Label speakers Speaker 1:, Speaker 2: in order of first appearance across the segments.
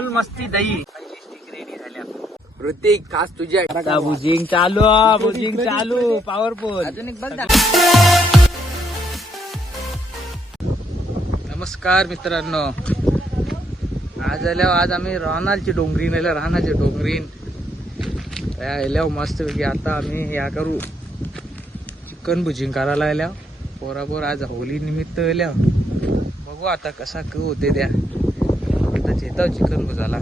Speaker 1: फुल मस्ती दही.
Speaker 2: ऋतिक खास तुझ्या
Speaker 1: बुजिंग चालू बुजिंग चालू पॉवरफुल
Speaker 2: अजून एक बघ नमस्कार मित्रांनो. आज आल्यावर आज आम्ही राहणारची डोंगरीन आल्या राहण्याची डोंगरीन. त्या आल्यावर मस्तपैकी आता आम्ही या करू. चिकन भुजिंग करायला आल्या पोरापोर आज होली निमित्त आल्या बघू आता कसा क होते त्या आता येतो चिकन भुजाला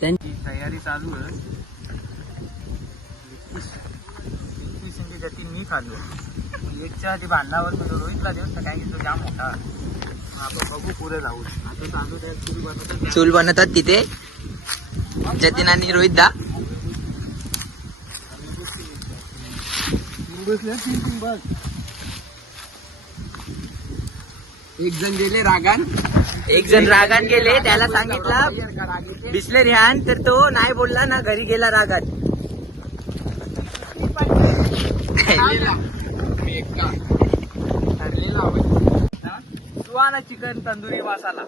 Speaker 2: त्यांची तयारी चालू आहे. एकवीस एकवीस गती मी चालू आहे. एकच्या आधी भांडणावर रोहितला देऊ तर काय घेतो जाम मोठा चालू बनवतात
Speaker 3: तिथे. जतीन आणि रोहित दा.
Speaker 2: एक जण गेले रागान.
Speaker 3: एक जण रागात गेले त्याला सांगितलं बिसले ध्यान तर तो नाही बोलला ना घरी गेला रागात.
Speaker 2: तू आणा चिकन तंदुरी वासाला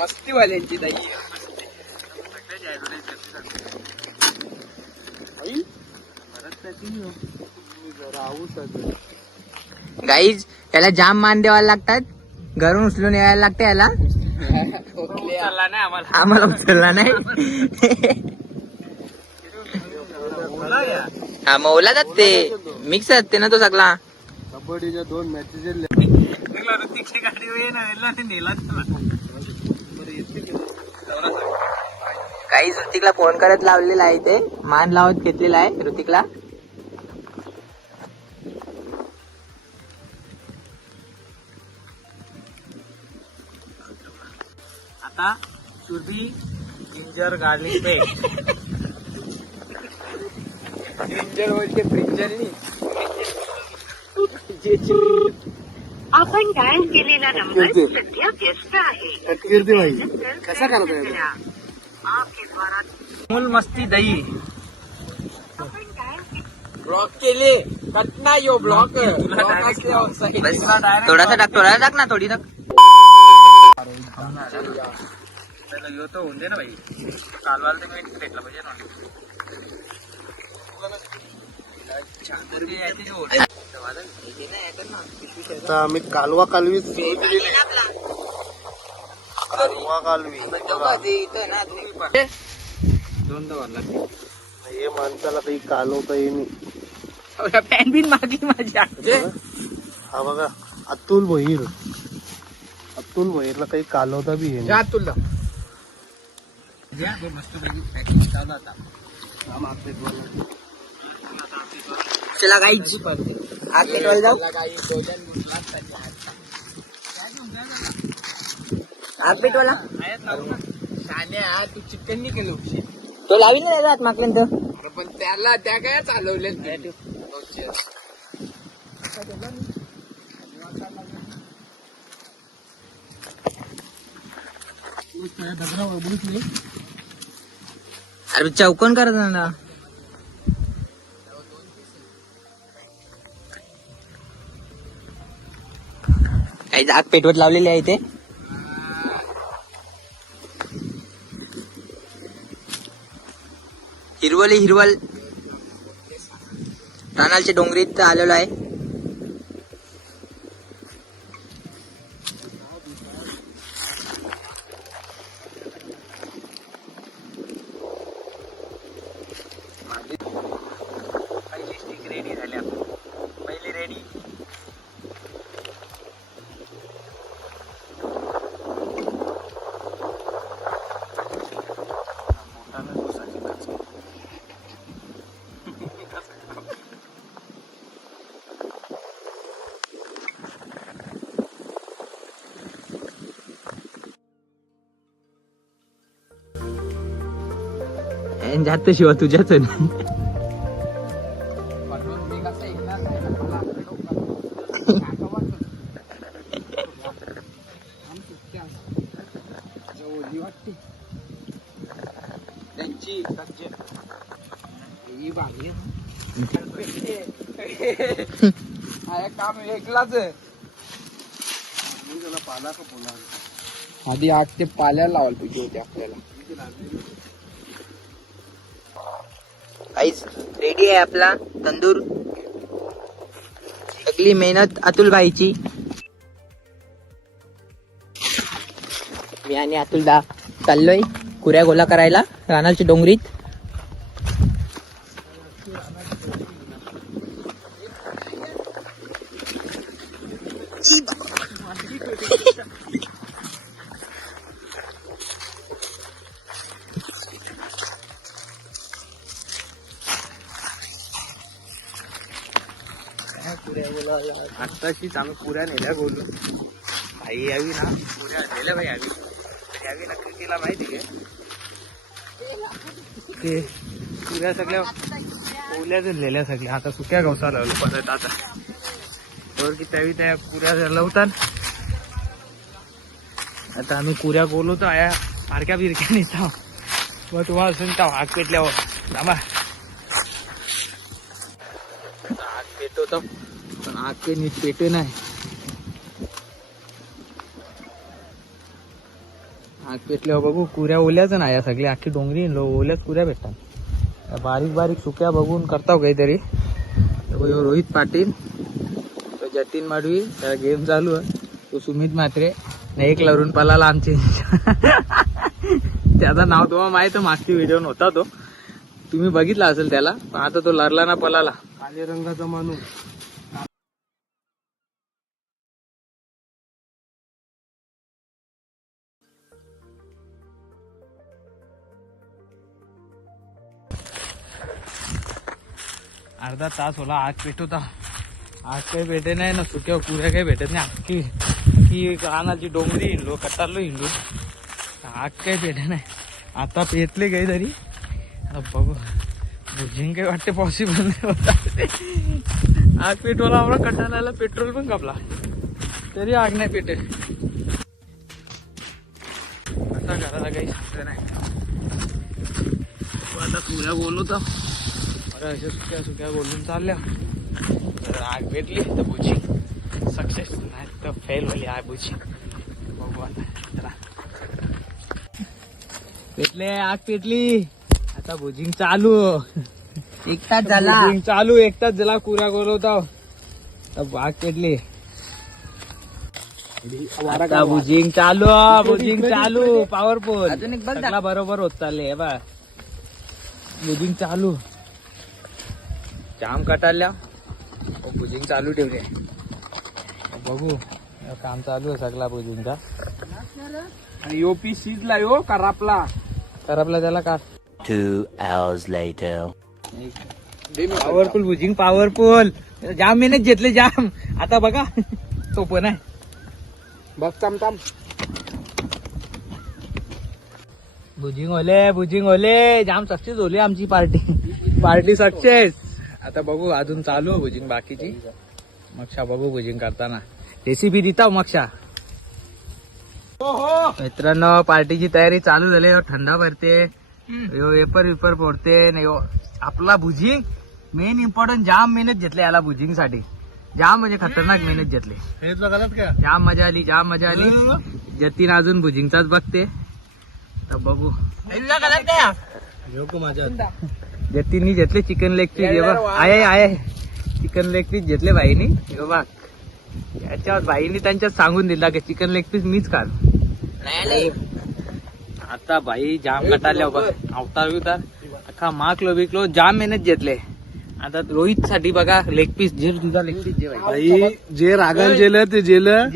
Speaker 2: मस्ती वाल्यांची दही
Speaker 3: गाईज त्याला जाम मान द्यावा लागतात. घरून उचलून यायला लागते याला.
Speaker 2: आम्हाला.
Speaker 3: उचलला नाही. हा मग जात. ते मिक्स असते ना तो सगळा.
Speaker 2: कबड्डीच्या दोन मॅचेस.
Speaker 3: काही ऋतिकला फोन करत लावलेला आहे ते. मान लावत घेतलेला आहे ऋतिकला.
Speaker 2: आता Surabhi ginger garlic paste ginger म्हणजे ब्रिंजरनी
Speaker 4: आपण डायल केलेला नंबर सध्या व्यस्त आहे.
Speaker 2: कीर्ती भाई कसा करता
Speaker 4: करा. आपके द्वारा.
Speaker 2: फुल मस्ती दही. ब्लॉक केले कटना यो ब्लॉक
Speaker 3: थोडासा टाक थोडासा टाक ना थोडी टाक
Speaker 2: यो तो होऊन दे ना भाई। कालवाला ते मीठ भेटलं पाहिजे ना
Speaker 5: आता आम्ही कालवा कालवी कालवा कालवी
Speaker 2: दोनदा भरला
Speaker 5: हे माणसाला काही कालवता येईल
Speaker 2: पॅन बिन मारली माझ्या
Speaker 5: हा बघा अतुल भैर अतुल भैरला काही कालवता बी येईल
Speaker 2: तुला मस्त पॅकिंग चालू आता
Speaker 3: चला गाईज आत पेटवायला जाऊ. आत पेटवाला
Speaker 2: शान्या तू चिकन नाही केलं
Speaker 3: तो लावील ना जात मागपर्यंत
Speaker 2: अरे पण त्याला त्या काय चालवले
Speaker 3: अरे चौकन करत ना. आग पेटवत लावलेली आहे ते. हिरवल हिरवल. रानालच्या डोंगरीत आलेलो आहे.
Speaker 2: म्हणजे
Speaker 3: जात शिवा तुझ्याच
Speaker 2: पाठवून मी कसं ऐकणार नाही काम वेगळाच आधी आठ ते पाल्याला लावायला पाहिजे होते आपल्याला.
Speaker 3: आईस रेडी आहे आपला तंदूर. सगळी मेहनत अतुल भाईची मी आणि अतुल दा चाललोय कुऱ्या गोला करायला रानाची डोंगरीत.
Speaker 2: आत्ताशीच आम्ही पुऱ्या नेल्या बोललो भाई यावी ना पुऱ्या नेल्या भाई यावी. तर यावी नक्की तिला माहिती आहे. ते पुऱ्या सगळ्या ओल्या नेल्या सगळ्या. आता सुक्या गवसा लावलं परत आता. तर की त्यावेळी त्या पुऱ्या लवतात आता आम्ही कुऱ्या बोलू तर आया फारक्या बिरक्या नेता. मग तुम्हाला सांगता आग पेटल्यावर. थांबा. आग पेटवतो. पण नीट पेटे नाही. आग पेटल्यावर बघू कुऱ्या ओल्याच ना या सगळ्या. आखी डोंगरी लो ओल्याच कुऱ्या भेटतात. बारीक बारीक सुक्या बघून करताव काहीतरी. बघ, रोहित पाटील तो जतीन माडवी त्याला गेम चालू आहे. तो सुमित म्हात्रे आणि एक लरून पलाला आमचे. त्याचं नाव तुम्हाला माहीत मागची व्हिडिओ नव्हता तो. तुम्ही बघितला असेल त्याला पण आता तो लरला ना पलाला.
Speaker 5: काले रंगाचा माणूस.
Speaker 2: अर्धा तास होला आग पेटवता आग काही भेटे नाही ना सुक्या कुऱ्या काही भेटत नाही. आखी की कानाची डोंगरी हिंडलो कटारलो हिंडलो. आग काही भेटे नाही. आता पेटले काही तरी. बघू. बुझिंग काही वाटते पॉसिबल नाही होता. आग पेटवायला आम्हाला कटाराला पेट्रोल पण कापला. तरी आग नाही पेटे आता घराला काही सांगत नाही. आता कुऱ्या बोलू अरे अशा सुक्या सुक्या बोलून चालल्या तर आग भेटली तर बुची सक्सेस नाही तर फेल झाली आग बुची बघू आता चला पेटले आग पेटली आता बुजिंग चालू
Speaker 3: एक तास झाला
Speaker 2: चालू एक तास झाला कुऱ्या बोलवता तर आग पेटली आता बुजिंग चालू बुजिंग चालू पॉवरफुल
Speaker 3: अजून एक
Speaker 2: बरोबर होत चालले बा बुजिंग चालू जाम कटाल्या बुजिंग चालू ठेवले. बघू. काम चालू आहे सगळा बुजिंगचा
Speaker 1: आणि यो पी शिजला यो का रापला?
Speaker 2: तर आपला त्याला का?
Speaker 3: Two hours later.
Speaker 2: Powerful bhujing powerful जाम मेहनत घेतले जाम. आता बघा. तो पण आहे.
Speaker 1: बघ ताम ताम
Speaker 2: बुजिंग होले बुजिंग होले जाम सक्सेस होली आमची पार्टी पार्टी सक्सेस आता बघू अजून चालू आहे बुजिंग बाकीची. मक्षा बघू बुजिंग करताना. रेसिपी देता मक्षा. मित्रांनो पार्टीची तयारी चालू झाली थंडा भरते. वेपर विपर फोडते. आपला भुजिंग मेन इम्पॉर्टंट जाम मेहनत घेतले याला भुजिंगसाठी जाम म्हणजे खतरनाक मेहनत घेतले.
Speaker 5: हे
Speaker 2: जाम मजा आली जाम मजा आली. जतीन अजून भुजिंगचाच बघते. तर बघू.
Speaker 5: नको
Speaker 2: जतीननी घेतले चिकन लेग पीस बघ. आहे आहे चिकन लेग पीस घेतले भाईनी हे बघ. याच्यावर भाईनी त्यांच्यात सांगून दिला की चिकन लेग पीस मीच काढ आता भाई जाम कटाल्या बघ अवतार बिवतार. अख्खा माकलो बिकलो जाम मेहनत घेतले. आता रोहित साठी बघा लेग पीस जे तुझा लेग पीस जे भाई
Speaker 5: जे रागण जेलं ते जेलं.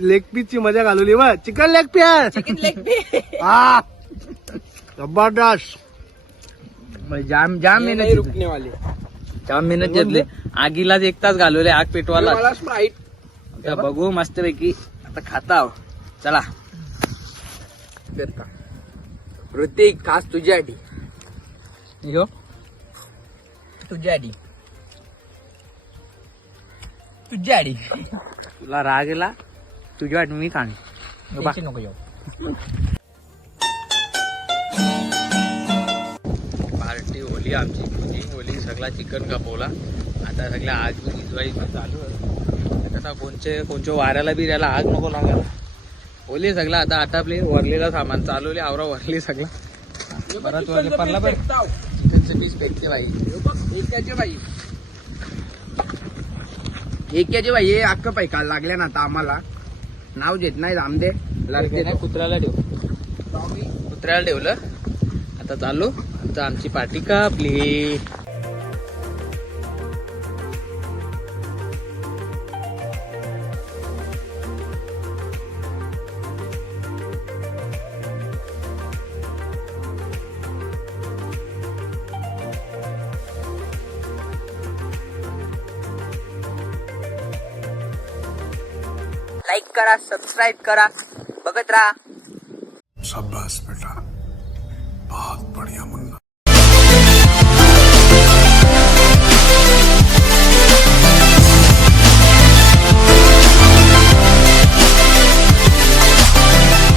Speaker 5: लेग पीस ची मजा घालवली वा. Chicken leg piece chicken leg piece हा जबरदस्त.
Speaker 2: जाम जाम मेहनत घेतली.
Speaker 1: रुकने वाले
Speaker 2: जाम मेहनत घेतले. आगीलाच एक तास घालवले आग पेटवाला
Speaker 1: मला स्प्राईट
Speaker 2: आता बघू मस्त पैकी आता खाता चला.
Speaker 3: ऋतिक खास तुझ्यासाठी
Speaker 2: यो.
Speaker 3: तुझ्यासाठी तुझी आडी
Speaker 2: तुला राग येला तुझी वाट मी खाण.
Speaker 3: नको येऊ
Speaker 2: होली आमची तुझी होली सगळा चिकन कापवला. आता सगळ्या आग बी विजवायचं चालू आहे. कसा कोणचे कोणच्या वाऱ्याला बी त्याला आग नको लागायला. होली सगळा आता आता आपले वरलेलं सामान चालवले आवरा वरली सगळं. परत वरले पडला बरं. चिकनचं पीस फेकते बाई.
Speaker 1: एकाचे बाई. एकाचे बाई हे अक्क पाय काल लागल्या ना आता आम्हाला. नाव देत नाही आमदे लागते
Speaker 2: नाही कुत्र्याला ठेव. कुत्र्याला ठेवलं. आता चालू. तर आमची पार्टी कापली.
Speaker 3: लाईक करा सबस्क्राईब करा. बघत राहा.
Speaker 5: शाबास.